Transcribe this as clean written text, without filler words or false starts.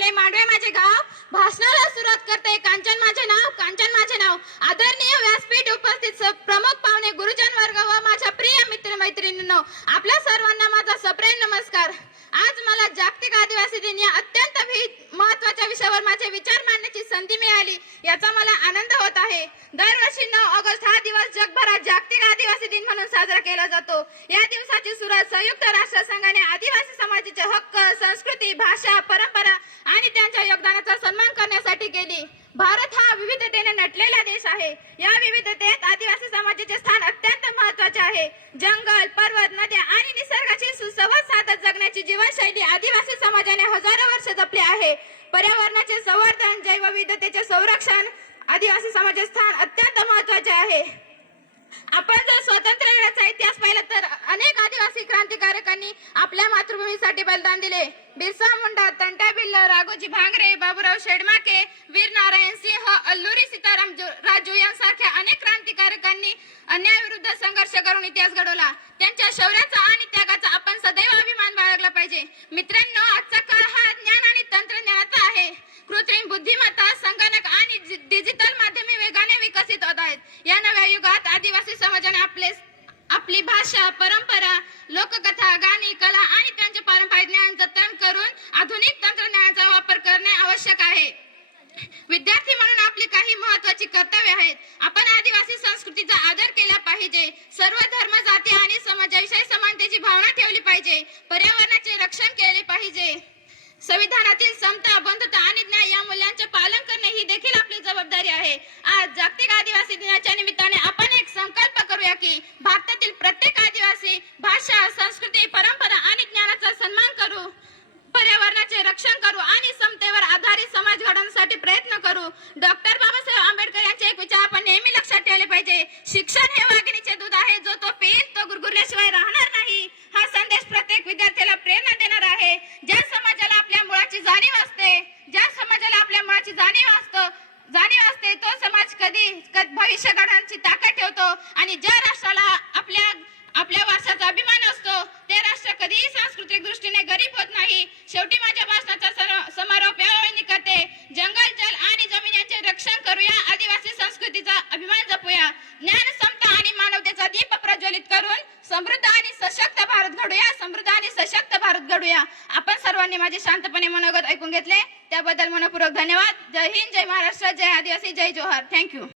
गेले मांडवे माझे गाव. भाषणाला सुरुवात करते कांचन माझे नाव, कांचन माझे नाव. आदरणीय व्यासपीठ उपस्थित प्रमुख पाहुणे, गुरुजन वर्ग व माझ्या प्रिय मित्र मैत्रिणींनो, आपल्या सर्वांना माझा सप्रेम नमस्कार. आज मला जागतिक आदिवासी दिन या अत्यंत महत्त्वाच्या विषयावर माझे विचार मांडण्याची संधी मिळाली, याचा मला आनंद होत आहे. दरवर्षी 9 ऑगस्ट हा दिवस जगभरात जागतिक आदिवासी दिन म्हणून साजरा केला जातो. या दिवसाची सुरुवात संयुक्त राष्ट्र संघाने आदिवासी समाजाचे हक्क, संस्कृती, भाषा, परंपरा आणि त्यांच्या योगदानाचा सन्मान करण्यासाठी केली. भारत हा विविधतेने नटलेला देश आहे. या विविधतेत आदिवासी समाजाचे स्थान अत्यंत महत्त्वाचे आहे. जंगल, पर्वत, नद्या आणि निसर्गाची सुसंवाद साधत जगण्याची जीवनशैली आदिवासी समाजाने हजारो वर्ष जपली आहे. पर्यावरणाचे संवर्धन, जैवविविधतेचे संरक्षण आदिवासी समाजाचे स्थान अत्यंत महत्त्वाचे आहे. आपण जर स्वातंत्र्याचा इतिहास पाहिला तर अनेक आदिवासी क्रांतिकारकांनी आपल्या मातृभूमीसाठी बलिदान दिले. बिरसा मुंडा, तंटा बिल्ला, राघोजी भांगरे, बाबूराव शेडमाके, वीर नारायण सिंह, अल्लुरी सीताराम राजू यांसारख्या अनेक क्रांतिकारकांनी अन्यायाविरुद्ध संघर्ष करून इतिहास घडवला. त्यांच्या शौर्याचा आणि त्यागाचा आपण सदैव अभिमान बाळगला पाहिजे. मित्रांनो, आजचा काळ हा ज्ञान आणि तंत्रज्ञानाचा आहे. कृत्रिम बुद्धिमत्ता, संगणक आणि डिजिटल माध्यमे वेगाने विकसित होत आहेत. या नव्या युगात आदिवासी समाजाने आपली भाषा, परंपरा, लोककथा, गाणी, कला आणि त्यांचे पारंपरिक ज्ञान जतन करून आधुनिक तंत्रज्ञानाचा वापर करणे आवश्यक आहे. विद्यार्थी म्हणून आपली काही महत्त्वाची कर्तव्ये आहेत. आपण आदिवासी संस्कृतीचा आदर केला पाहिजे. सर्व धर्म, जाती आणि समाजाविषयी समानतेची भावना ठेवली पाहिजे. पर्यावरणाचे रक्षण केले पाहिजे. संविधानातील समता, बंधुता आणि न्याय या मूल्यांचे पालन करणे ही देखील आपली जबाबदारी आहे. आज जागतिक आदिवासी दिनाच्या निमित्ताने आपण एक संकल्प करूया की भारतातील प्रत्येक आदिवासी भाषा, संस्कृती, परंपरा आणि ज्ञानाचा सन्मान करू, पर्यावरणाचे रक्षण करू आणि समतेवर आधारित समाज घडवण्यासाठी प्रयत्न करू. डॉक्टर बाबासाहेब आंबेडकर यांचे एक विचार आपण नेहमी लक्षात ठेवले पाहिजे. शिक्षण हे वाघिणीचे दूध आहे, जो तो पिईल तो गुरगुरल्याशिवाय राहणार नाही. हा संदेश प्रत्येक विद्यार्थ्याला प्रेरणा देणार आहे. ज्या समाजाला आपल्या मुळाची जाणीव असते, तो समाज कधी भविष्य घडवण्याची ताकद ठेवतो. आणि ज्या राष्ट्राला आपल्या वारशाचा अभिमान असतो, ते राष्ट्र कधीही सांस्कृतिक दृष्टीने गरीब होत नाही. शेवटी माझ्या भाषणाचा समारोप यावेळी करते. जंगल, जल आणि जमीन यांचे रक्षण करूया. आदिवासी संस्कृतीचा अभिमान जपूया. ज्ञान, समता आणि मानवतेचा दीप प्रज्वलित करून समृद्ध आणि सशक्त भारत घडूया. आपण सर्वांनी माझे शांतपणे मनोगत ऐकून घेतले त्याबद्दल मनपूर्वक धन्यवाद. जय हिंद, जय महाराष्ट्र, जय आदिवासी, जय जोहार. थँक्यू.